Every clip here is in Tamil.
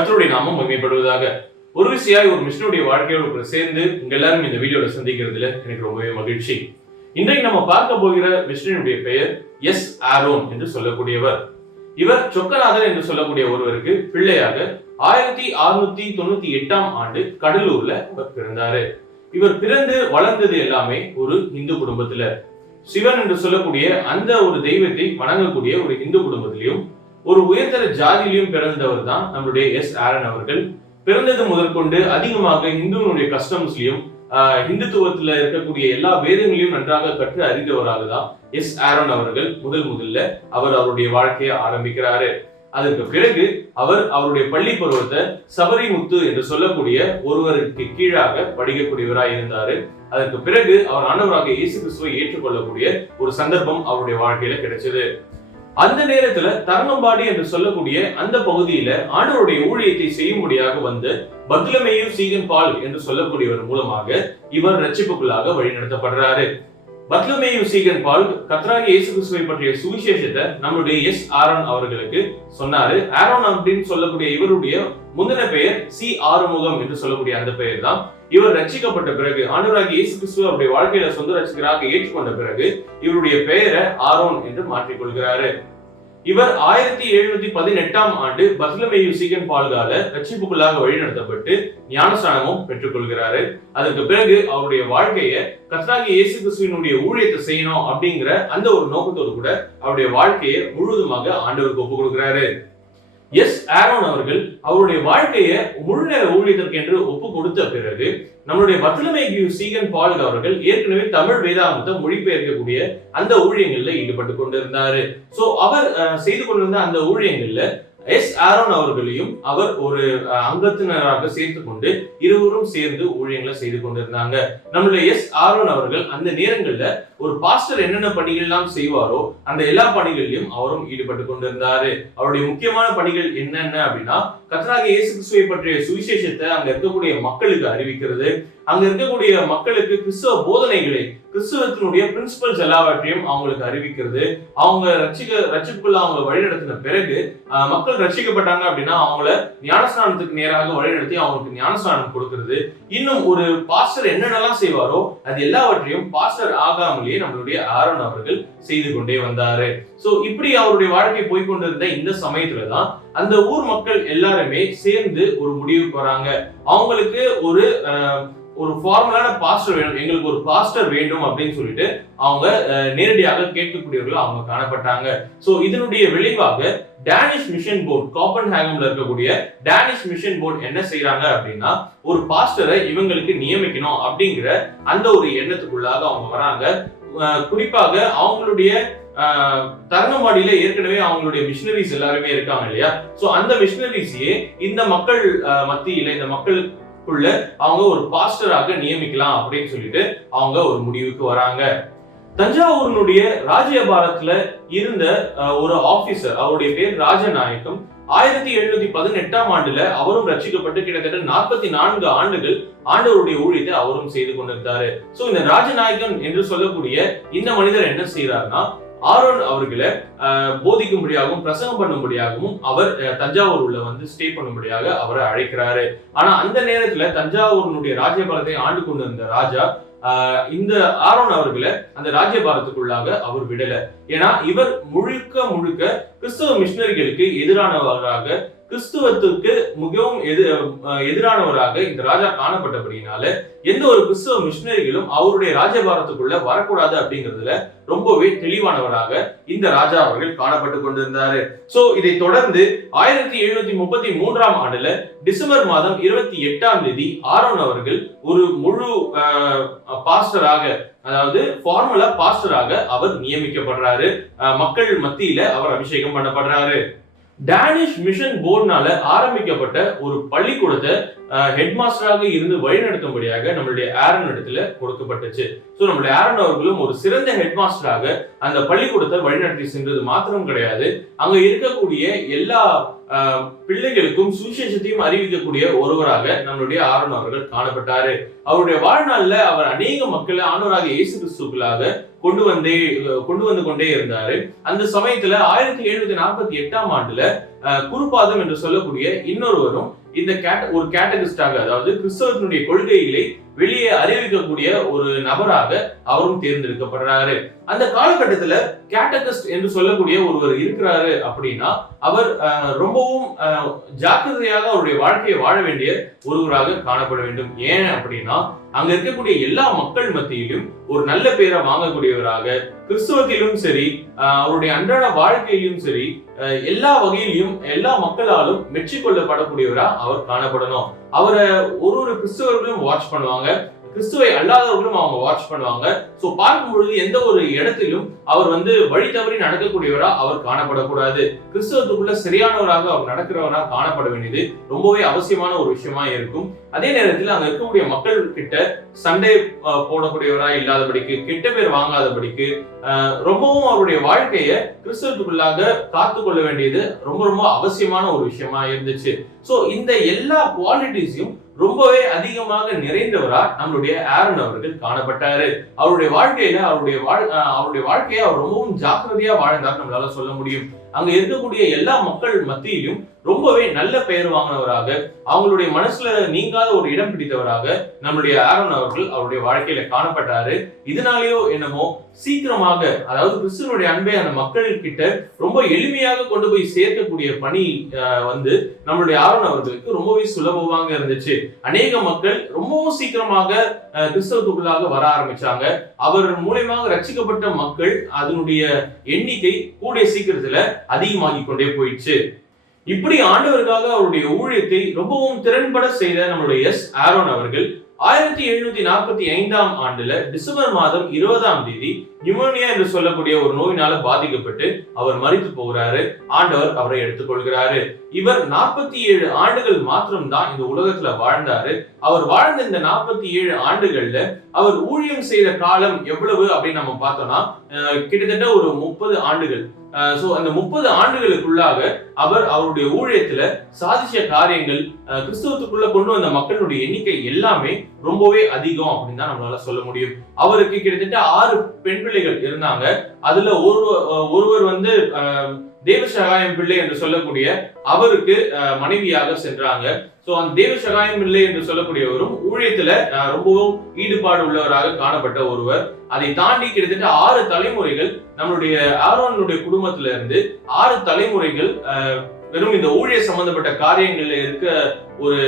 கர்த்தருடைய நாமம் மகிமைப்படுவதாக. ஒரு விஷயம் ஒரு மிஷனுடைய வாழ்க்கையோடு சேர்ந்து உங்க எல்லாரும் இந்த வீடியோல சந்திக்கிறதுல எனக்கு ரொம்பவே மகிழ்ச்சி. இன்றைக்கு நம்ம பார்க்க போகிற மிஷனுடைய பெயர் எஸ் ஆரோன் என்று சொல்லக்கூடியவர். இவர் சொக்கநாதன் என்று சொல்லக்கூடிய ஒருவருக்கு பிள்ளையாக 1698 கடலூர்ல அவர் பிறந்தாரு. இவர் பிறந்து வளர்ந்தது எல்லாமே ஒரு இந்து குடும்பத்துல, சிவன் என்று சொல்லக்கூடிய அந்த ஒரு தெய்வத்தை வணங்கக்கூடிய ஒரு இந்து குடும்பத்திலையும் ஒரு உயர்தர ஜாதியிலையும் பிறந்தவர் தான் நம்மளுடைய எஸ் ஆரோன் அவர்கள். பிறந்தது முதற்கொண்டு அதிகமாக இந்துவனுடைய கஸ்டம்ஸ்லயும் இந்துத்துவத்துல இருக்கக்கூடிய எல்லா வேதங்களையும் நன்றாக கற்று அறிந்தவராக தான் எஸ் ஆரோன் அவர்கள் முதல்ல அவர் அவருடைய வாழ்க்கையை ஆரம்பிக்கிறாரு. அதற்கு பிறகு அவர் அவருடைய பள்ளி பருவத்தை சபரிமுத்து என்று சொல்லக்கூடிய ஒருவருக்கு கீழாக படிக்கக்கூடியவராய் இருந்தாரு. அதற்கு பிறகு அவர் ஆண்டவராக இயேசு கிறிஸ்துவை ஏற்றுக்கொள்ளக்கூடிய ஒரு சந்தர்ப்பம் அவருடைய வாழ்க்கையில கிடைச்சது. அந்த நேரத்துல தரங்கம்பாடி என்று சொல்லக்கூடிய அந்த பகுதியில ஆண்டவருடைய ஊழியத்தை செய்யும்படியாக வந்து பத்லமேயு ziegenbalg என்று சொல்லக்கூடியவர் மூலமாக இவர் ரட்சிப்புக்குள்ளாக வழிநடத்தப்படுறாரு. பத்லமேயு ziegenbalg கர்த்தராகிய இயேசு கிறிஸ்துவை பற்றிய சுவிசேஷத்தை நம்முடைய எஸ் ஆரோன் அவர்களுக்கு சொன்னாரு. ஆரோன் அப்படின்னு சொல்லக்கூடிய இவருடைய முந்தின பெயர் சி ஆறுமுகம் என்று சொல்லக்கூடிய அந்த பெயர் தான். இவர் ரட்சிக்கப்பட்ட பிறகு ஆண்டவராகிய இயேசு கிறிஸ்து அவருடைய வாழ்க்கையில சொந்த ரட்சகராக ஏற்றுக்கொண்ட பிறகு இவருடைய பெயரை ஆரோன் என்று மாற்றிக்கொள்கிறாரு. இவர் 1718 பத்லமேயு ziegenbalgஆல ரட்சிப்புக்குள்ளாக வழிநடத்தப்பட்டு ஞானஸ்நானமும் பெற்றுக்கொள்கிறாரு. அதற்கு பிறகு அவருடைய வாழ்க்கையை கர்த்தராகிய இயேசு கிறிஸ்துவினுடைய ஊழியத்தை செய்யணும் அப்படிங்கிற அந்த ஒரு நோக்கத்தோடு கூட அவருடைய வாழ்க்கையை முழுவதுமாக ஆண்டவருக்கு ஒப்புக் கொடுக்கிறாரு. எஸ் ஆரோன் அவர்கள் அவருடைய வாழ்க்கையை முழு நேர ஊழியத்திற்கு என்று ஒப்பு கொடுத்த பிறகு நம்மளுடைய பத்லமேயு ziegenbalg அவர்கள் ஏற்கனவே தமிழ் வேதாகமத்தை மொழிபெயர்க்கக்கூடிய அந்த ஊழியங்கள்ல ஈடுபட்டு கொண்டிருந்தாரு. சோ அவர் செய்து கொண்டிருந்த அந்த ஊழியங்கள்ல எஸ் ஆரோன் அவர்களையும் அவர் ஒரு அங்கத்தினராக சேர்த்து கொண்டு இருவரும் சேர்ந்து ஊழியங்களை செய்து கொண்டிருந்தாங்க. நம்மளுடைய எஸ் ஆரோன் அவர்கள் அந்த நேரங்கள்ல ஒரு பாஸ்டர் என்னென்ன பணிகள் எல்லாம் செய்வாரோ அந்த எல்லா பணிகளிலும் அவரும் ஈடுபட்டு கொண்டிருந்தாரு. அவருடைய முக்கியமான பணிகள் என்னென்ன அப்படின்னா, கர்த்தராகிய இயேசு கிறிஸ்துவை பற்றிய சுவிசேஷத்தை அங்க இருக்கக்கூடிய மக்களுக்கு அறிவிக்கிறது, அங்க இருக்கக்கூடிய மக்களுக்கு கிறிஸ்தவ போதனைகளை, கிறிஸ்தவத்தினுடைய பிரின்சிபல்ஸ் எல்லாவற்றையும் அவங்களுக்கு அறிவிக்கிறது, அவங்க ரட்சிப்புக்குள்ள அவங்க வழிநடத்தின பிறகு மக்கள் ரட்சிக்கப்பட்டாங்க அப்படின்னா அவங்கள ஞானஸ்நானத்துக்கு நேராக வழிநடத்தி அவங்களுக்கு ஞானஸ்நானம் கொடுக்கிறது. இன்னும் ஒரு பாஸ்டர் என்னென்னலாம் செய்வாரோ அது எல்லாவற்றையும் பாஸ்டர் ஆகாமலேயே நம்மளுடைய ஆரோன் அவர்கள் செய்து கொண்டே வந்தாரு. சோ இப்படி அவருடைய வாழ்க்கை போய்கொண்டிருந்த இந்த சமயத்துலதான் அந்த ஊர் மக்கள் எல்லாருமே சேர்ந்து ஒரு முடிவுக்கு வராங்க. அவங்களுக்கு ஒரு ஃபார்மலான பாஸ்டர் வேணும், எங்களுக்கு ஒரு பாஸ்டர் வேண்டும் அப்படின்னு சொல்லிட்டு அவங்க நேரடியாக கேட்கக்கூடியவர்கள் அவங்க காணப்பட்டாங்க. சோ இதனுடைய விளைவாக டேனிஷ் மிஷன் போர்டு, கோப்பன்ஹேகன்ல இருக்கக்கூடிய டேனிஷ் மிஷன் போர்டு என்ன செய்யறாங்க அப்படின்னா, ஒரு பாஸ்டரை இவங்களுக்கு நியமிக்கணும் அப்படிங்கிற அந்த ஒரு எண்ணத்துக்குள்ளாக அவங்க வராங்க. குறிப்பாக அவங்களுடைய தரங்கம்பாடியில ஏற்கனவே அவங்களுடைய மிஷனரிஸ் எல்லாருமே இருக்காங்க இல்லையா? சோ அந்த மிஷனரிஸையே இந்த மக்கள் மத்தியில, இந்த மக்களுக்குள்ள அவங்க ஒரு பாஸ்டராக நியமிக்கலாம் அப்படின்னு சொல்லிட்டு அவங்க ஒரு முடிவுக்கு வராங்க. தஞ்சாவூரினுடைய ராஜ்யபாரத்துல இருந்த ஒரு ஆபீசர், அவருடைய பேர் ராஜநாயகம், 1718 அவரும் ரட்சிக்கப்பட்டு கிட்டத்தட்ட 44 ஆண்டுகள் ஆண்டவருடைய ஊழியத்தை அவரும் செய்து கொண்டிருந்தாரு. சோ இந்த ராஜநாயகன் என்று சொல்லக்கூடிய இந்த மனிதர் என்ன செய்யறாருன்னா, ஆரோன் அவர்களை போதிக்கும்படியாகவும் பிரசங்கம் பண்ணும்படியாகவும் அவர் தஞ்சாவூர் உள்ள வந்து ஸ்டே பண்ணும்படியாக அவரை அழைக்கிறாரு. ஆனா அந்த நேரத்துல தஞ்சாவூரினுடைய ராஜ்யபாரத்தை ஆண்டு கொண்டிருந்த ராஜா இந்த ஆரோன் அவர்களை அந்த ராஜ்யபாரத்துக்குள்ளாக அவர் விடல. ஏன்னா இவர் முழுக்க கிறிஸ்தவ மிஷனரிகளுக்கு எதிரானவராக, கிறிஸ்துவத்துக்கு மிகவும் எதிரானவராக இந்த ராஜா காணப்பட்டபடினால எந்த ஒரு கிறிஸ்தவ மிஷனரிகளும் அவருடைய ராஜ்யபாரத்துக்குள்ள வரக்கூடாது அப்படிங்கிறதுல ரொம்பவே தெளிவானவராக இந்த ராஜா அவர்கள் காணப்பட்டு கொண்டிருந்தாரு. சோ இதை தொடர்ந்து 1733 டிசம்பர் மாதம் 28 ஆரோன் அவர்கள் ஒரு முழு பாஸ்டராக, அதாவது ஃபார்முலா பாஸ்டராக அவர் நியமிக்கப்படுறாரு. மக்கள் மத்தியில அவர் அபிஷேகம் பண்ணப்படுறாரு. டேனிஷ் மிஷன் போர்டுனால ஆரம்பிக்கப்பட்ட ஒரு பள்ளிக்கூடத்தை ஹெட் மாஸ்டராக இருந்து வழிநடத்தும்படியாக நம்மளுடைய ஆரோன் இடத்துல கொடுக்கப்பட்டுச்சு. சோ நம்மளுடைய ஆரோன் அவர்களும் ஒரு சிறந்த ஹெட் மாஸ்டராக அந்த பள்ளிக்கூடத்தை வழிநடத்தி சென்றது மாத்திரம் கிடையாது, அங்க இருக்கக்கூடிய எல்லா பிள்ளைகளுக்கும் சுவிசேஷத்தையும் அறிவிக்கக்கூடிய ஒருவராக நம்மளுடைய ஆரோன் அவர்கள் காணப்பட்டாரு. அவருடைய வாழ்நாள்ல அவர் அநேக மக்களை ஆண்டவராக இயேசு கிறிஸ்துக்குள்ளாக கொண்டு வந்து கொண்டே இருந்தாரு. அந்த சமயத்துல 1748ஆம் ஆண்டுல குருபாதம் என்று சொல்லக்கூடிய இன்னொருவரும் இந்த ஒரு கேட்டகிஸ்டாக, அதாவது கிறிஸ்தவத்தினுடைய கொள்கைகளை வெளியே அறிவிக்கக்கூடிய ஒரு நபராக அவரும் தேர்ந்தெடுக்கப்படுறாரு. அந்த காலகட்டத்துல கேட்டகிஸ்ட் என்று சொல்லக்கூடிய ஒருவர் இருக்கிறாரு அப்படின்னா அவர் ரொம்பவும் ஜாக்கிரதையாக அவருடைய வாழ்க்கையை வாழ வேண்டிய ஒருவராக காணப்பட வேண்டும். ஏன் அப்படின்னா அங்க இருக்கக்கூடிய எல்லா மக்கள் மத்தியிலும் ஒரு நல்ல பேரை வாங்கக்கூடியவராக, கிறிஸ்துவத்திலும் சரி அவருடைய அன்றாட வாழ்க்கையிலும் சரி எல்லா வகையிலும் எல்லா மக்களாலும் மெச்சிக்கொள்ளப்படக்கூடியவரா அவர் காணப்படணும். அவரை ஒரு கிறிஸ்தவர்களும் வாட்ச் பண்ணுவாங்க, கிறிஸ்துவை அல்லாதவர்களும் அவங்க வாட்ச் பண்ணுவாங்க. சோ பார்க்கும் பொழுது எந்த ஒரு இடத்திலும் அவர் வழி தவறி நடக்கக்கூடியவரா அவர் காணப்படக்கூடாது. கிறிஸ்தவத்துக்குள்ள சரியானவராக அவர் நடக்கிறவராக காணப்பட வேண்டியது ரொம்பவே அவசியமான ஒரு விஷயமா இருக்கும். அதே நேரத்தில் அங்க இருக்கக்கூடிய மக்கள் கிட்ட சண்டை போடக்கூடியவரா இல்லாதபடிக்கு, கெட்ட பேர் வாங்காதபடிக்கு ரொம்பவும் அவருடைய வாழ்க்கைய கிறிஸ்தவத்துக்குள்ளாக காத்து கொள்ள வேண்டியது ரொம்ப ரொம்ப அவசியமான ஒரு விஷயமா இருந்துச்சு. சோ இந்த எல்லா குவாலிட்டிஸையும் ரொம்பவே அதிகமாக நிறைந்தவரா நம்மளுடைய ஆரோன் அவர்கள் காணப்பட்டாரு. அவருடைய வாழ்க்கையில அவருடைய வாழ்க்கையை அவர் ரொம்பவும் ஜாக்கிரதையா வாழ்ந்தார் நம்மளால சொல்ல முடியும். அங்க இருக்கக்கூடிய எல்லா மக்கள் மத்தியிலும் ரொம்பவே நல்ல பெயர் வாங்கினவராக, அவங்களுடைய மனசுல நீங்காத ஒரு இடம் பிடித்தவராக நம்மளுடைய ஆரோன் அவர்கள் அவருடைய வாழ்க்கையில காணப்பட்டாரு. இதனாலேயோ என்னமோ சீக்கிரமாக, அதாவது கிறிஸ்துவனுடைய அன்பை அந்த மக்கள் கிட்ட ரொம்ப எளிமையாக கொண்டு போய் சேர்க்கக்கூடிய பணி நம்மளுடைய ஆரோன் அவர்களுக்கு ரொம்பவே சுலபமாக இருந்துச்சு. அநேக மக்கள் ரொம்பவும் சீக்கிரமாக கிறிஸ்தவத்துக்குள்ளாக வர ஆரம்பிச்சாங்க. அவர் மூலமாக ரட்சிக்கப்பட்ட மக்கள் அதனுடைய எண்ணிக்கை கூடிய சீக்கிரத்துல அதிகமாகி கொண்டே போயிடுச்சு. இப்படி ஆண்டவருக்காக அவருடைய ஊழியத்தை ரொம்பவும் திறன்பட செய்த நம்மளுடைய ஆரோன் அவர்கள் 1745ஆம் ஆண்டுல டிசம்பர் மாதம் 20ஆம் தேதி நியூமோனியா என்று சொல்லக்கூடிய ஒரு நோயினால பாதிக்கப்பட்டு அவர் மரித்து போகிறாரு. ஆண்டவர் அவரை எடுத்துக்கொள்கிறாரு. இவர் 47 ஆண்டுகள் மாத்திரம்தான் இந்த உலகத்துல வாழ்ந்தாரு. அவர் வாழ்ந்த இந்த 47 ஆண்டுகள்ல அவர் ஊழியம் செய்த காலம் எவ்வளவு அப்படின்னு நம்ம பார்த்தோம்னா கிட்டத்தட்ட ஒரு 30 ஆண்டுகள். சோ அந்த 30 ஆண்டுகளுக்குள்ளாக அவர் அவருடைய ஊழியத்துல சாதிச்ச காரியங்கள், கிறிஸ்தவத்துக்குள்ள கொண்டு வந்த மக்களுடைய எண்ணிக்கை எல்லாமே ரொம்பவே அதிகம் அப்படின்னு தான் நம்மளால சொல்ல முடியும். அவருக்கு கிட்டத்தட்ட 6 பெண் பிள்ளைகள் இருந்தாங்க. அதுல ஒருவர் தேவசகாயம் பிள்ளை என்று சொல்லக்கூடிய அவருக்கு மனைவியாக சென்றாங்க. சோ அந்த தேவசகாயம் பிள்ளை என்று சொல்லக்கூடியவரும் ஊழியத்துல ரொம்பவும் ஈடுபாடு உள்ளவராக காணப்பட்ட ஒருவர். அதை தாண்டி கிட்டத்தட்ட 6 தலைமுறைகள் நம்மளுடைய ஆரோனுடைய குடும்பத்துல இருந்து 6 தலைமுறைகள் வெறும் இந்த ஊழிய சம்பந்தப்பட்ட காரியங்கள்ல இருக்க ஒரு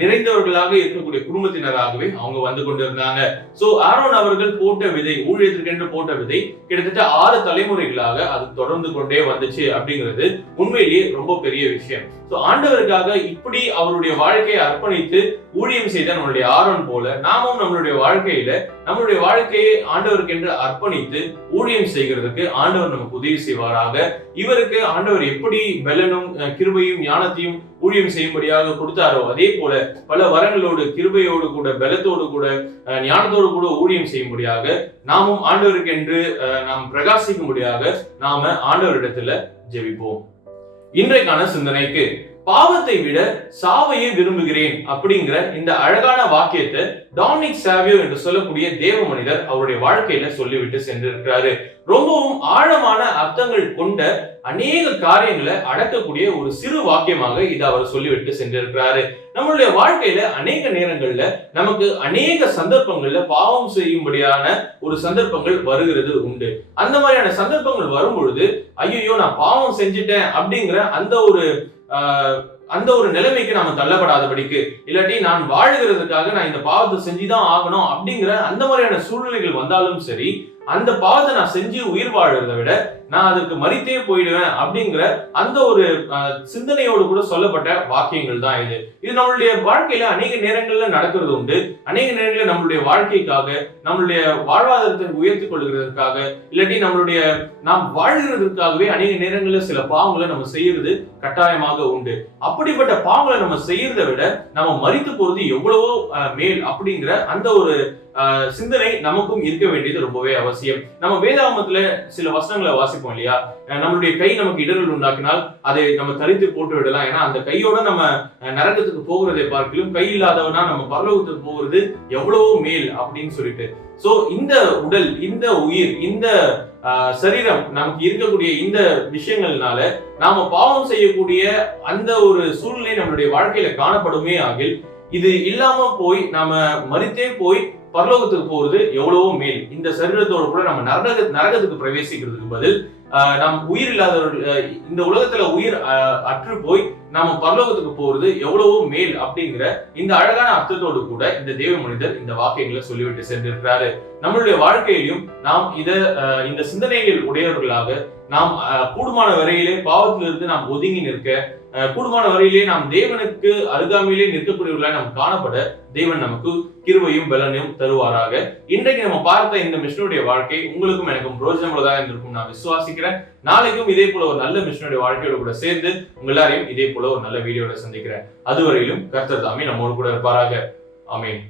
நிறைந்தவர்களாக இருக்கக்கூடிய குடும்பத்தினராகவே அவங்க வந்து கொண்டிருந்தாங்க. சோ ஆரோன் அவர்கள் போட்ட விதை, ஊழியத்திற்கென்று போட்ட விதை கிட்டத்தட்ட 6 தலைமுறைகளாக அது தொடர்ந்து கொண்டே வந்துச்சு அப்படிங்கிறது உண்மையிலேயே ரொம்ப பெரிய விஷயம். சோ ஆண்டவருக்காக இப்படி அவருடைய வாழ்க்கையை அர்ப்பணித்து ஊழியம் செய்த நம்மளுடைய ஆரோன் போல நாமும் நம்மளுடைய வாழ்க்கையை ஆண்டவருக்கு என்று அர்ப்பணித்து ஊழியம் செய்கிறதுக்கு ஆண்டவர் நமக்கு உதவி செய்வாராக. இவருக்கு ஆண்டவர் எப்படி பலனும் கிருபையும் ஞானத்தையும் ஊழியம் செய்யும்படியாக கொடுத்தாரோ அதே போல பல வரங்களோடு, கிருபையோடு கூட, பலத்தோடு கூட, ஞானத்தோடு கூட ஊழியம் செய்யும்படியாக நாமும் ஆண்டவருக்கு என்று நாம் பிரகாசிக்கும்படியாக நாம ஆண்டவரிடத்துல ஜெபிப்போம். இன்றைக்கான சிந்தனைக்கு, பாவத்தை விட சாவையை விரும்புகிறேன் அப்படிங்கிற இந்த அழகான வாக்கியத்தை டாமினிக் சாவியோ என்று சொல்லக்கூடிய தேவ மனிதர் அவருடைய வாழ்க்கையில சொல்லிவிட்டு சென்றிருக்கிறாரு. ரொம்பவும் ஆழமான அர்த்தங்கள் கொண்ட அநேக காரியங்களை அடக்கக்கூடிய ஒரு சிறு வாக்கியமாக இதை அவர் சொல்லிவிட்டு சென்றிருக்கிறாரு. நம்மளுடைய வாழ்க்கையில அநேக நேரங்கள்ல நமக்கு அநேக சந்தர்ப்பங்கள்ல பாவம் செய்யும்படியான ஒரு சந்தர்ப்பங்கள் வருகிறது உண்டு. அந்த மாதிரியான சந்தர்ப்பங்கள் வரும் பொழுது ஐயோ நான் பாவம் செஞ்சுட்டேன் அப்படிங்கிற அந்த ஒரு நிலைமைக்கு நாம தள்ளப்படாதபடிக்கு, இல்லாட்டி நான் வாழுகிறதுக்காக நான் இந்த பாவத்தை செஞ்சுதான் ஆகணும் அப்படிங்கிற அந்த மாதிரியான சூழ்நிலைகள் வந்தாலும் சரி, அந்த பாவத்தை நான் செஞ்சு உயிர் வாழ்றதை விட நான் அதுக்கு மறித்தே போயிடுவேன் அப்படிங்கிற அந்த ஒரு சிந்தனையோடு கூட சொல்லப்பட்ட வாக்கியங்கள் தான் இது. இது நம்மளுடைய வாழ்க்கையில அநேக நேரங்கள்ல நடக்கிறது உண்டு. அநேக நேரங்களில் நம்மளுடைய வாழ்க்கைக்காக, நம்மளுடைய வாழ்வாதாரத்தை உயர்த்தி கொள்கிறதுக்காக, இல்லாட்டி நம்மளுடைய நாம் வாழ்கிறதுக்காகவே அநேக நேரங்களில் சில பாவங்களை நம்ம செய்யறது கட்டாயமாக உண்டு. அப்படிப்பட்ட பாவங்களை நம்ம செய்யறதை விட நம்ம மரித்து போறது எவ்வளவோ மேல் அப்படிங்கிற அந்த ஒரு சிந்தனை நமக்கும் இருக்க வேண்டியது ரொம்பவே அவசியம். நம்ம வேதாகமத்துல சில வசனங்களை வாசிப்போம் இல்லையா, நம்மளுடைய கை நமக்கு இடர்கள் உண்டாக்கினால் அதை நம்ம தரித்து போட்டு விடலாம், ஏன்னா அந்த கையோட நம்ம நரகத்துக்கு போகிறதை பார்க்கலும் கை இல்லாதவனா நம்ம பரலோகத்துக்கு போகிறது எவ்வளவோ மேல் அப்படின்னு சொல்லிட்டு. சோ இந்த உடல், இந்த உயிர், இந்த சரீரம் நமக்கு இருக்கக்கூடிய இந்த விஷயங்கள்னால நாம பாவம் செய்யக்கூடிய அந்த ஒரு சூழ்நிலை நம்மளுடைய வாழ்க்கையில காணப்படுமே ஆகில், இது இல்லாம போய் நாம மரித்தே போய் பரலோகத்துக்கு போறது எவ்வளவோ மேல். இந்த சரீரத்தோட கூட நம்ம நரகத்துக்கு பிரவேசிக்கிறதுக்கு பதில் நாம் உயிர் இல்லாதவர்கள், இந்த உலகத்துல உயிர் அற்று போய் நாம பரலோகத்துக்கு போறது எவ்வளவோ மேல் அப்படிங்கிற இந்த அழகான அர்த்தத்தோடு கூட இந்த தேவ மனிதர் இந்த வாக்கியங்களை சொல்லிவிட்டு சென்றிருக்கிறாரு. நம்மளுடைய வாழ்க்கையிலும் நாம் இந்த சிந்தனைகள் உடையவர்களாக நாம் கூடுமான வரையிலே பாவத்திலிருந்து நாம் ஒதுங்கி நிற்க, கூடுமான வரையிலே நாம் தேவனுக்கு அருகாமையிலே நிற்கக்கூடியவர்களாக நாம் காணப்பட தேவன் நமக்கு கிருபையும் பலனையும் தருவாராக. இன்றைக்கு நம்ம பார்த்த இந்த மிஷனுடைய வாழ்க்கை உங்களுக்கும் எனக்கும் பிரோஜனமுள்ளதாக இருந்திருக்கும் நான் விசுவாசிக்கிறேன். நாளைக்கும் இதே போல ஒரு நல்ல மிஷனுடைய வாழ்க்கையோட கூட சேர்ந்து உங்க எல்லாரையும் இதே போல ஒரு நல்ல வீடியோட சந்திக்கிறேன். அதுவரையிலும் கர்த்தர் தாமே நம்மோடு கூட இருப்பாராக. ஆமென்.